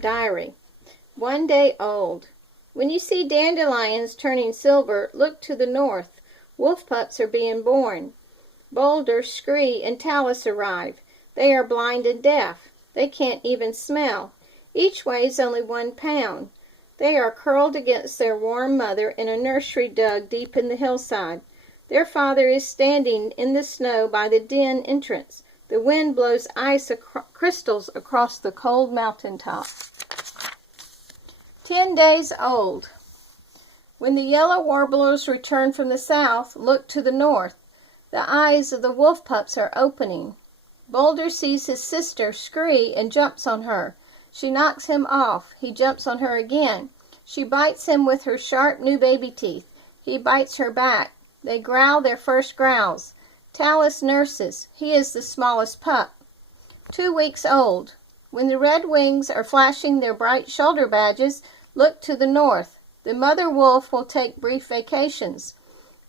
Pup Diary. 1 day old. When you see dandelions turning silver, look to the north. Wolf pups are being born. Boulder, Scree, and Talus arrive. They are blind and deaf. They can't even smell. Each weighs only 1 pound. They are curled against their warm mother in a nursery dug deep in the hillside. Their father is standing in the snow by the den entrance. The wind blows ice crystals across the cold mountaintop. 10 days old. When the yellow warblers return from the south, look to the north. The eyes of the wolf pups are opening. Boulder sees his sister, Scree, and jumps on her. She knocks him off. He jumps on her again. She bites him with her sharp new baby teeth. He bites her back. They growl their first growls. Talus nurses. He is the smallest pup. 2 weeks old. When the red wings are flashing their bright shoulder badges, look to the north. The mother wolf will take brief vacations.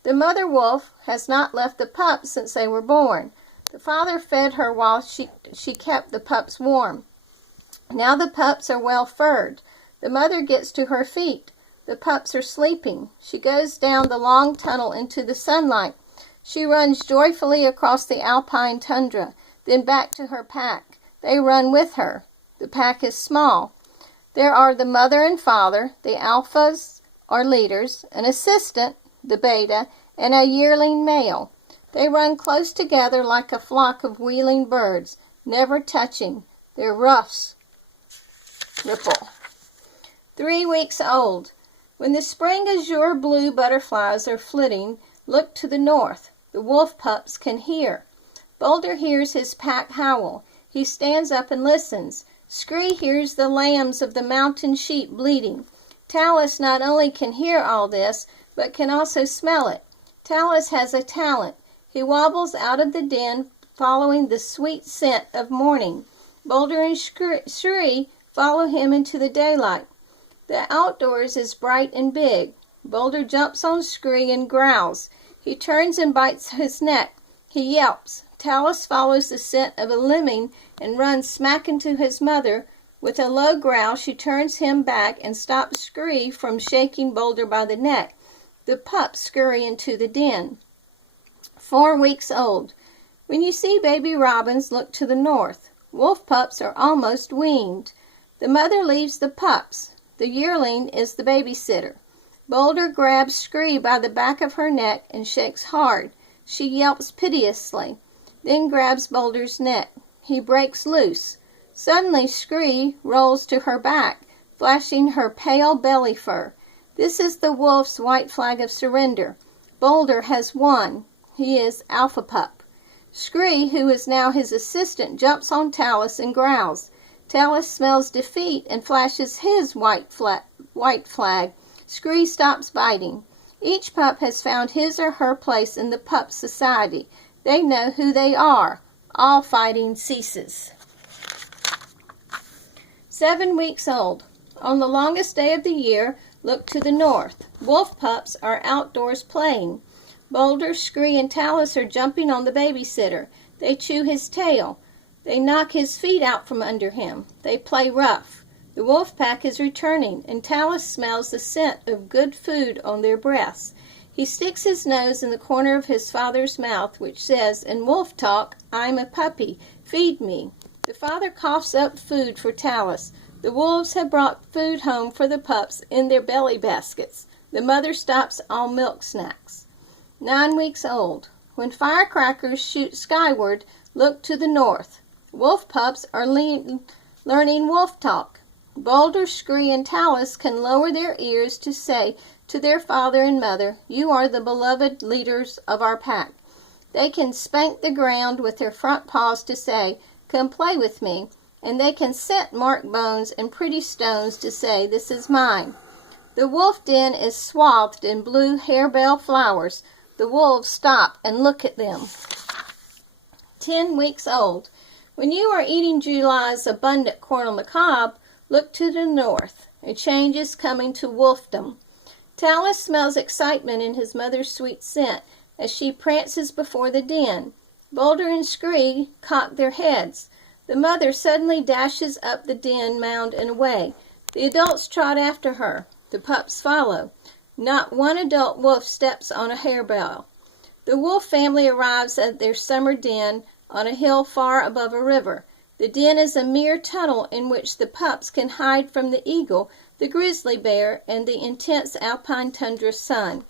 The mother wolf has not left the pups since they were born. The father fed her while she kept the pups warm. Now the pups are well furred. The mother gets to her feet. The pups are sleeping. She goes down the long tunnel into the sunlight. She runs joyfully across the alpine tundra, then back to her pack. They run with her. The pack is small. There are the mother and father, the alphas or leaders, an assistant, the beta, and a yearling male. They run close together like a flock of wheeling birds, never touching. Their ruffs ripple. 3 weeks old. When the spring azure blue butterflies are flitting, look to the north. The wolf pups can hear. Boulder hears his pack howl. He stands up and listens. Scree hears the lambs of the mountain sheep bleating. Talus not only can hear all this, but can also smell it. Talus has a talent. He wobbles out of the den, following the sweet scent of morning. Boulder and Scree follow him into the daylight. The outdoors is bright and big. Boulder jumps on Scree and growls. He turns and bites his neck. He yelps. Talus follows the scent of a lemming and runs smack into his mother. With a low growl, she turns him back and stops Scree from shaking Boulder by the neck. The pups scurry into the den. 4 weeks old. When you see baby robins, look to the north. Wolf pups are almost weaned. The mother leaves the pups. The yearling is the babysitter. Boulder grabs Scree by the back of her neck and shakes hard. She yelps piteously, then grabs Boulder's neck. He breaks loose. Suddenly Scree rolls to her back, flashing her pale belly fur. This is the wolf's white flag of surrender. Boulder has won. He is Alpha Pup. Scree, who is now his assistant, jumps on Talus and growls. Talus smells defeat and flashes his white flag. Scree stops biting. Each pup has found his or her place in the pup society. They know who they are. All fighting ceases. 7 weeks old. On the longest day of the year, look to the north. Wolf pups are outdoors playing. Boulder, Scree, and Talus are jumping on the babysitter. They chew his tail. They knock his feet out from under him. They play rough. The wolf pack is returning, and Talus smells the scent of good food on their breaths. He sticks his nose in the corner of his father's mouth, which says, in wolf talk, "I'm a puppy. Feed me." The father coughs up food for Talus. The wolves have brought food home for the pups in their belly baskets. The mother stops all milk snacks. 9 weeks old. When firecrackers shoot skyward, look to the north. Wolf pups are learning wolf talk. Boulder, Scree, and Talus can lower their ears to say to their father and mother, "You are the beloved leaders of our pack." They can spank the ground with their front paws to say, "Come play with me," and they can scent marked bones and pretty stones to say, "This is mine." The wolf den is swathed in blue harebell flowers. The wolves stop and look at them. 10 weeks old. When you are eating July's abundant corn on the cob, look to the north. A change is coming to wolfdom. Talus smells excitement in his mother's sweet scent as she prances before the den. Boulder and Scree cock their heads. The mother suddenly dashes up the den mound and away. The adults trot after her. The pups follow. Not one adult wolf steps on a harebell. The wolf family arrives at their summer den on a hill far above a river. The den is a mere tunnel in which the pups can hide from the eagle, the grizzly bear, and the intense alpine tundra sun.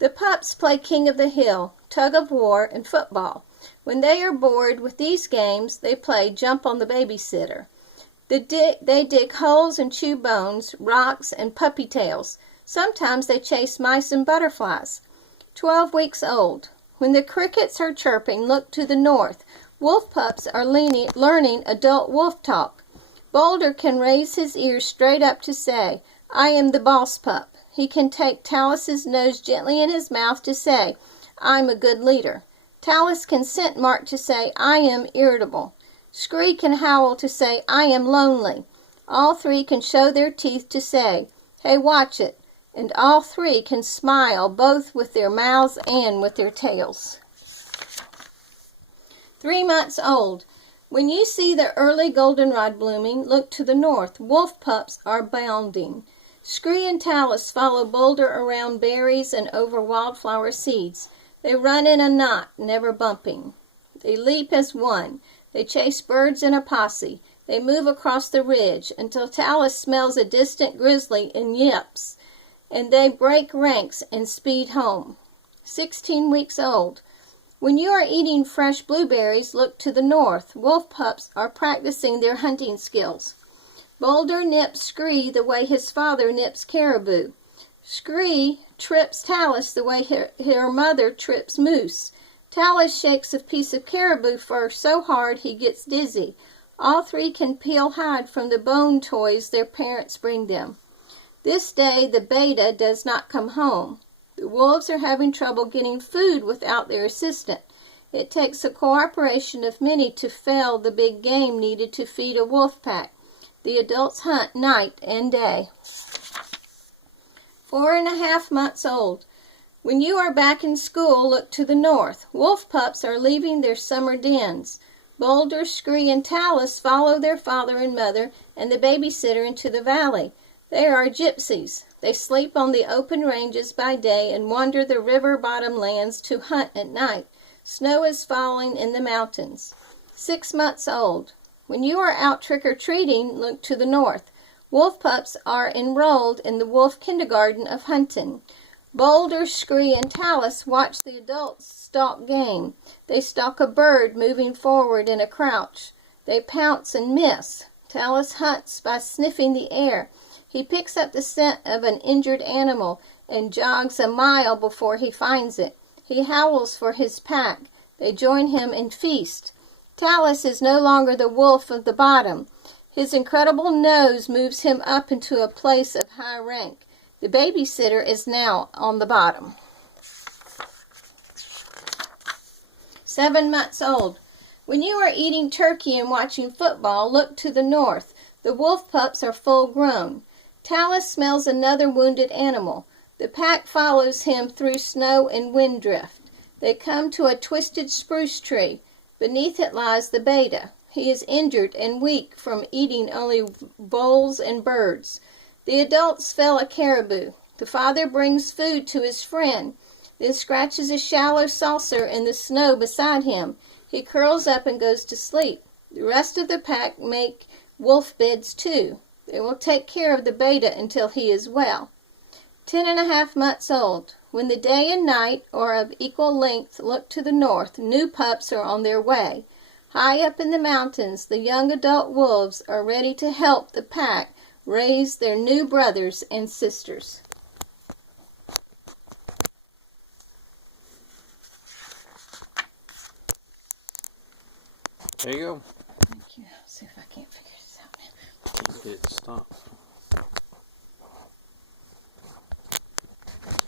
The pups play king of the hill, tug of war, and football. When they are bored with these games, they play jump on the babysitter. They dig holes and chew bones, rocks, and puppy tails. Sometimes they chase mice and butterflies. 12 weeks old. When the crickets are chirping, look to the north. Wolf pups are learning adult wolf talk. Boulder can raise his ears straight up to say, "I am the boss pup." He can take Talus's nose gently in his mouth to say, "I'm a good leader." Talus can scent Mark to say, "I am irritable." Scree can howl to say, "I am lonely." All three can show their teeth to say, "Hey, watch it." And all three can smile both with their mouths and with their tails. 3 months old. When you see the early goldenrod blooming, look to the north. Wolf pups are bounding. Scree and Talus follow Boulder around berries and over wildflower seeds. They run in a knot, never bumping. They leap as one. They chase birds in a posse. They move across the ridge until Talus smells a distant grizzly and yips, and they break ranks and speed home. 16 weeks old. When you are eating fresh blueberries, look to the north. Wolf pups are practicing their hunting skills. Boulder nips Scree the way his father nips caribou. Scree trips Talus the way her mother trips moose. Talus shakes a piece of caribou fur so hard he gets dizzy. All three can peel hide from the bone toys their parents bring them. This day the beta does not come home. The wolves are having trouble getting food without their assistant. It takes the cooperation of many to fell the big game needed to feed a wolf pack. The adults hunt night and day. 4.5 months old. When you are back in school, look to the north. Wolf pups are leaving their summer dens. Boulder, Scree, and Talus follow their father and mother and the babysitter into the valley. They are gypsies. They sleep on the open ranges by day and wander the river bottom lands to hunt at night. Snow is falling in the mountains. 6 months old. When you are out trick-or-treating, look to the north. Wolf pups are enrolled in the wolf kindergarten of hunting. Boulder, Scree, and Talus watch the adults stalk game. They stalk a bird moving forward in a crouch. They pounce and miss. Talus hunts by sniffing the air. He picks up the scent of an injured animal and jogs a mile before he finds it. He howls for his pack. They join him and feast. Talus is no longer the wolf of the bottom. His incredible nose moves him up into a place of high rank. The babysitter is now on the bottom. 7 months old. When you are eating turkey and watching football, look to the north. The wolf pups are full grown. Talus smells another wounded animal. The pack follows him through snow and wind drift. They come to a twisted spruce tree. Beneath it lies the beta. He is injured and weak from eating only voles and birds. The adults fell a caribou. The father brings food to his friend, then scratches a shallow saucer in the snow beside him. He curls up and goes to sleep. The rest of the pack make wolf beds too. They will take care of the beta until he is well. 10.5 months old. When the day and night are of equal length, look to the north. New pups are on their way. High up in the mountains, the young adult wolves are ready to help the pack raise their new brothers and sisters. There you go. Thank you. See if I can't figure this out now. Get it stopped.